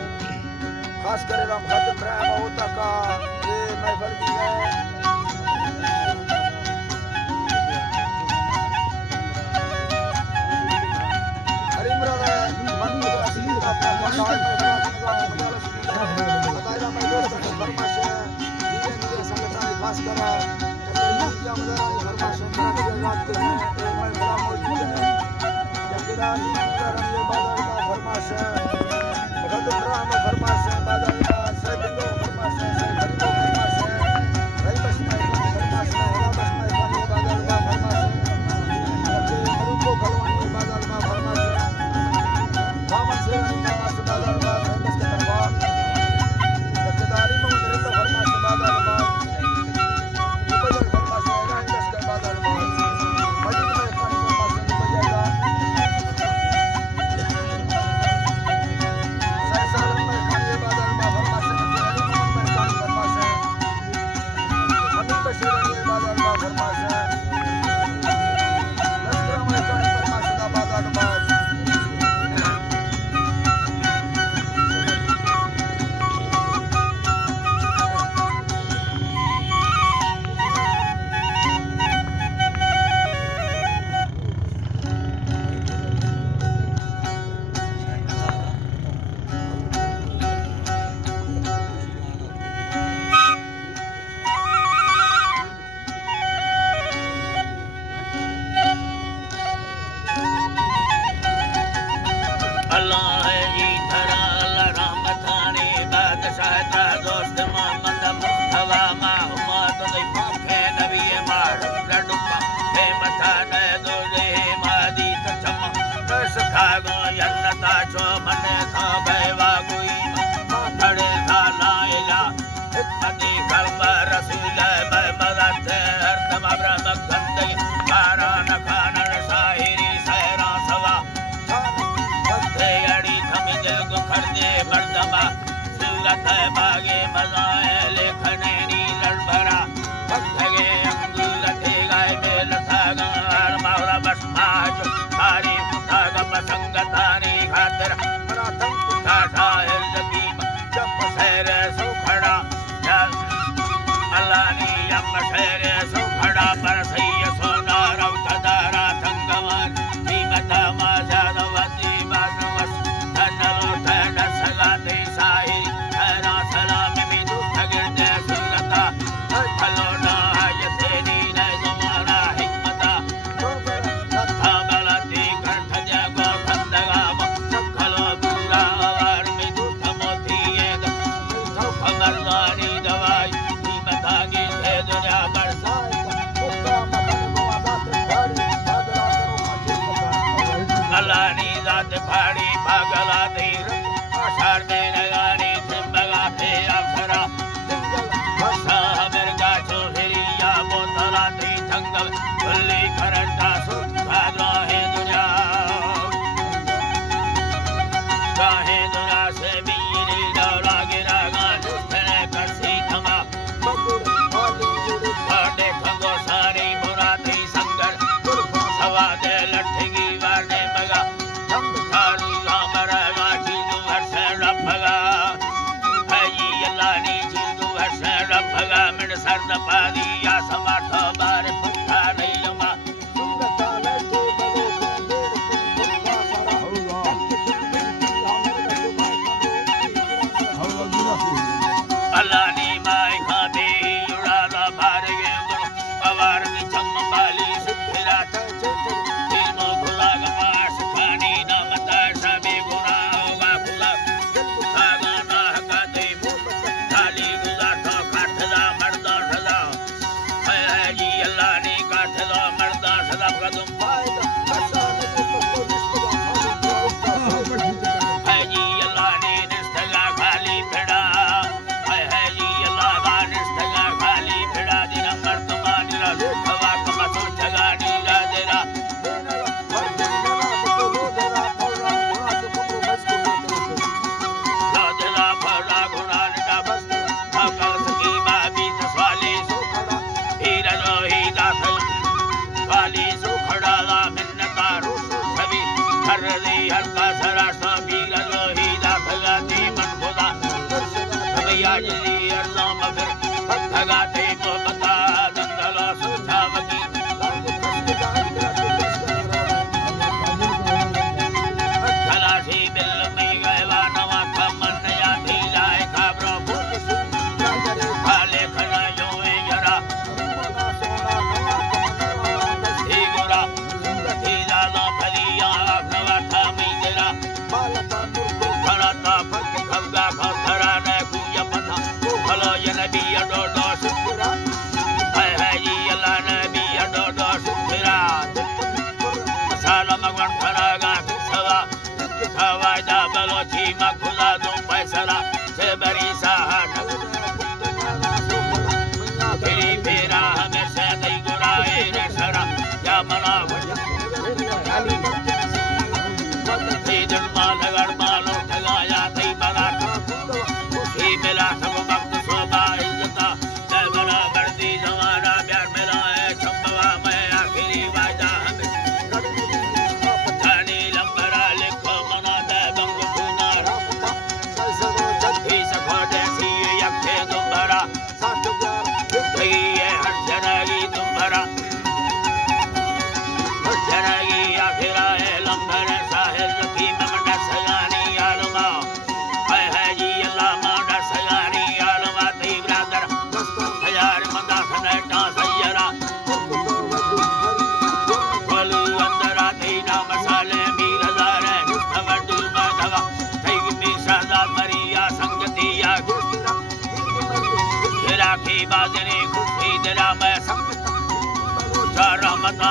खास करे राम खातिर प्रेम होता का ये महफिल की है हरी मुरादा मन में असली अपना मकान में बना मजाल बताया मैं दोस्त फरमाइश है ये संगठन खास करा या मजाल फरमाइश है रात के मैं बड़ा मौजूद है यकीनन मजाल ये बाजार का फरमाइश है रद राम फरमाइश है बाजार का सैबिंगो फरमाइश है सैबिंगो फरमाइश है रही बसमा फरमाइश है होला बसमा पानी बाजार का फरमाइश है जबकि मरुको गलवानी बाजार का फरमाइश है दामन से फरमाइश बाजार का फेमस के दरबार जबकि में उतरे तो फरमाइश बाजार का दुबई फरमाइश है रान बस के बाजार का मस्जिद में पानी फरमाइश दुबई का बागे मजाए लेखने नी लड़बरा भक्तगे अंगूर थे गाय में लथागार मावरा बस माज सारी कुताग प्रसंगतानी खातिर प्रथम कुता ठाहिर जकीम जब शहर सुखड़ा अल्लानी यम शहर सुखड़ा पर सही सोना रौतदारा थंगवान नीमता माजादवती बासवस धनलो ठड सगाते साही हजरी अल्लाह मगर भगाते मोहब्बता दंदला सुझावगी खलासी बिल में गवा नवा थमन या ढीलाए खबरों खाले खना जो जरा हीगुरा ढीला ना भलिया नवा थामी जरा खराता फक खवगा खरा ने कुया पता हलो ये नबी अडोडो सुरा है जी अल्लाह नबी अडोडो सुरा salam agwan kharaga sawa khawaja balochi makhula do paisara sebari sahan kiri pera hame se dai gurai ne sara ya mana sidul malagar malo thagaya dai bala hi mila sab vakt soba izzata devara bardi zamana pyar mila hai chambwa main akhiri waja hame बाजरे खुशी दिला मैं संग रहमत